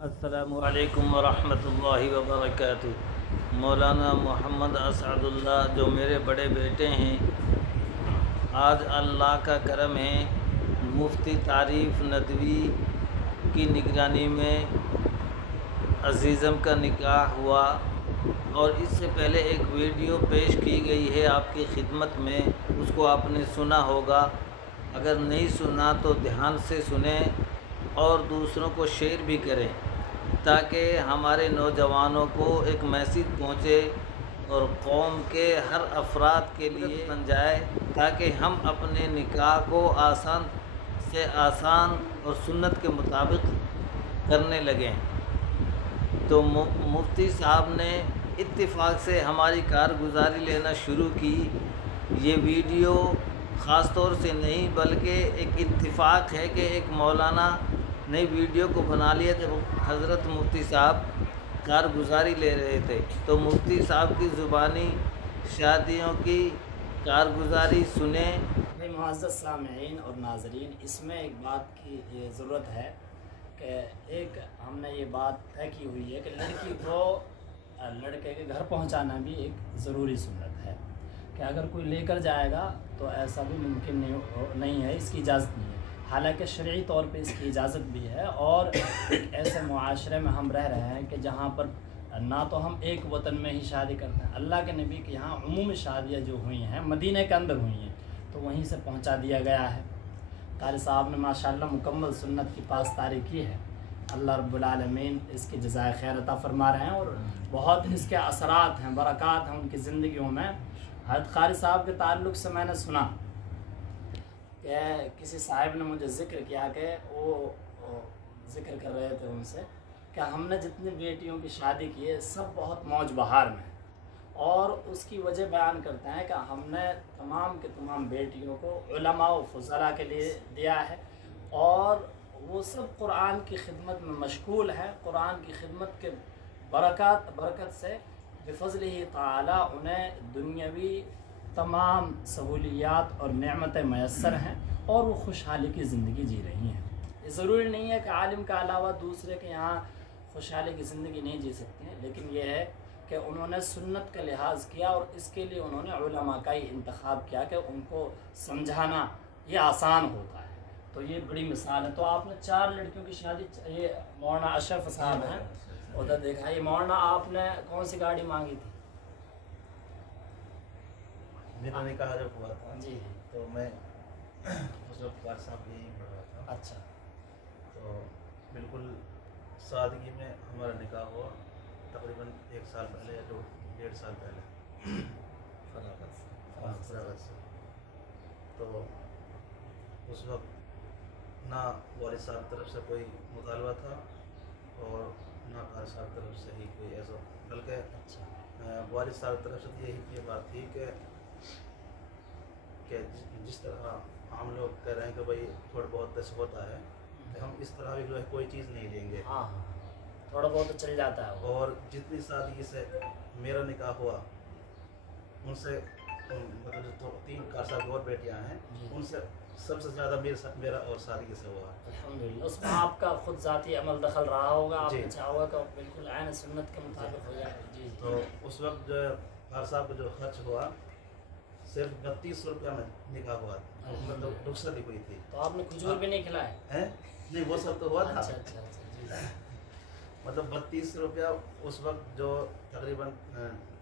السلام علیکم ورحمۃ اللہ وبرکاتہ۔ مولانا محمد اسعد اللہ جو میرے بڑے بیٹے ہیں، آج اللہ کا کرم ہے، مفتی تعریف ندوی کی نگرانی میں عزیزم کا نکاح ہوا، اور اس سے پہلے ایک ویڈیو پیش کی گئی ہے آپ کی خدمت میں، اس کو آپ نے سنا ہوگا۔ اگر نہیں سنا تو دھیان سے سنیں اور دوسروں کو شیئر بھی کریں، تاکہ ہمارے نوجوانوں کو ایک میسیج پہنچے اور قوم کے ہر افراد کے لیے بن جائے، تاکہ ہم اپنے نکاح کو آسان سے آسان اور سنت کے مطابق کرنے لگیں۔ تو مفتی صاحب نے اتفاق سے ہماری کارگزاری لینا شروع کی۔ یہ ویڈیو خاص طور سے نہیں بلکہ ایک اتفاق ہے کہ ایک مولانا نئی ویڈیو کو بنا لیا جب حضرت مفتی صاحب کارگزاری لے رہے تھے، تو مفتی صاحب کی زبانی شادیوں کی کارگزاری سنیں۔ معزز سامعین اور ناظرین، اس میں ایک بات کی ضرورت ہے کہ ایک ہم نے یہ بات طے کی ہوئی ہے کہ لڑکی کو لڑکے کے گھر پہنچانا بھی ایک ضروری سنت ہے، کہ اگر کوئی لے کر جائے گا تو ایسا بھی ممکن نہیں ہے، اس کی اجازت نہیں ہے۔ حالانکہ شرعی طور پہ اس کی اجازت بھی ہے، اور ایک ایسے معاشرے میں ہم رہ رہے ہیں کہ جہاں پر نہ تو ہم ایک وطن میں ہی شادی کرتے ہیں، اللہ کے نبی کے یہاں عمومی شادیاں جو ہوئی ہیں مدینہ کے اندر ہوئی ہیں، تو وہیں سے پہنچا دیا گیا ہے۔ قاری صاحب نے ماشاءاللہ مکمل سنت کی پاسداری کی ہے، اللہ رب العالمین اس کی جزائے خیر عطا فرما رہے ہیں، اور بہت اس کے اثرات ہیں، برکات ہیں ان کی زندگیوں میں۔ حضرت قاری صاحب کے تعلق سے میں نے سنا کہ کسی صاحب نے مجھے ذکر کیا کہ وہ ذکر کر رہے تھے ان سے کہ ہم نے جتنی بیٹیوں کی شادی کی ہے سب بہت موج بہار میں، اور اس کی وجہ بیان کرتے ہیں کہ ہم نے تمام کے تمام بیٹیوں کو علماء و فضلاء کے لیے دیا ہے، اور وہ سب قرآن کی خدمت میں مشغول ہے۔ قرآن کی خدمت کے برکت سے بفضلہ تعالی انہیں دنیاوی تمام سہولیات اور نعمتیں میسر ہیں، اور وہ خوشحالی کی زندگی جی رہی ہیں۔ یہ ضروری نہیں ہے کہ عالم کا علاوہ دوسرے کے یہاں خوشحالی کی زندگی نہیں جی سکتے ہیں، لیکن یہ ہے کہ انہوں نے سنت کا لحاظ کیا، اور اس کے لیے انہوں نے علماء کا ہی انتخاب کیا کہ ان کو سمجھانا یہ آسان ہوتا ہے۔ تو یہ بڑی مثال ہے۔ تو آپ نے 4 لڑکیوں کی شادی، یہ مولانا اشرف صاحب ہیں ادھر دیکھا، یہ مولانا آپ نے کون سی گاڑی مانگی تھی؟ میرا نکاح جب ہوا تھا جی تو میں اس وقت قاری صاحب بھی یہیں پڑھ رہا تھا۔ اچھا، تو بالکل سادگی میں ہمارا نکاح ہوا، تقریباً 1 سال پہلے یا 1.5 سال پہلے فراغت سے۔ تو اس وقت نہ والد صاحب طرف سے کوئی مطالبہ تھا، اور نہ قاری صاحب طرف سے ہی کوئی ایسا، بلکہ والد صاحب طرف سے یہی یہ بات تھی کہ جس طرح ہم لوگ کہہ رہے ہیں کہ بھائی تھوڑا بہت پیسہ ہوتا ہے، کہ ہم اس طرح بھی جو ہے کوئی چیز نہیں لیں گے، ہاں تھوڑا بہت چل جاتا ہے وہ۔ اور جتنی سادگی سے میرا نکاح ہوا، ان سے مطلب جو 3 قاری صاحب کی اور بیٹیاں ہیں، ان سے سب سے زیادہ میرا اور سادگی سے ہوا۔ الحمدللہ، اس میں آپ کا خود ذاتی عمل دخل رہا ہوگا، آپ جی۔ نے چاہا ہوگا کہ بالکل عین سنت کے مطابق ہو جائے۔ جی تو اس وقت جو ہے قاری صاحب کا جو خرچ ہوا صرف 3200 روپیہ میں نکاح ہوا تھا، مطلب رخصتی ہوئی تھی۔ تو آپ نے کھجور بھی نہیں کھلائے؟ نہیں، وہ سب تو ہوا تھا۔ اچھا اچھا اچھا، جی مطلب 3200 روپیہ اس وقت جو تقریباً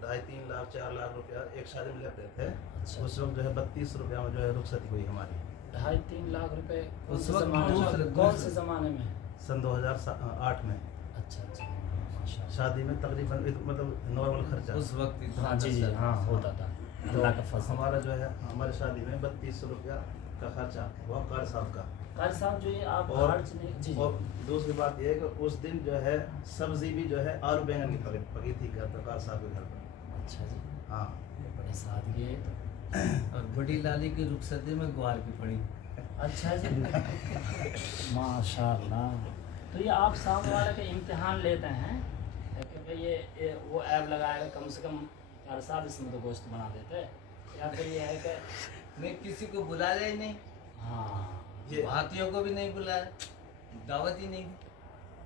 2.5-3 لاکھ 4 لاکھ روپیہ ایک شادی میں لیتے تھے، اس وقت جو ہے 3200 روپیہ میں جو ہے رخصتی ہوئی ہماری۔ 2.5-3 لاکھ روپے اس وقت کون سے زمانے میں؟ سن 2008 میں اچھا اچھا، ماشاء اللہ۔ شادی میں تقریباً مطلب نارمل خرچہ اس وقت ہاں جی جی ہاں ہوتا تھا، اللہ کا فضل۔ ہمارا جو ہے ہماری شادی میں 3200 روپیہ کا خرچہ ہوا قاری صاحب کا۔ قاری صاحب جو یہ آپ اور خرچ نہیں، جی اور دوسری بات یہ ہے کہ اس دن جو ہے سبزی بھی جو ہے آلو بینگن کی پکی تھی گھر پر، قاری صاحب کے گھر پر۔ اچھا جی، ہاں، بڑی سادگی ہے تو۔ اور بڑی لالی کی رخصتی میں گوار کی پڑی۔ اچھا جی، ماشاء اللہ۔ تو یہ آپ سامنے والے کے امتحان لیتے ہیں کہ بھئی یہ وہ ایب لگائے گا، کم سے کم قاری صاحب اس میں تو گوشت بنا دیتے، یا پھر یہ ہے کہ میں کسی کو بلایا ہی نہیں، ہاں بھاتیوں کو بھی نہیں بلایا، دعوت ہی نہیں۔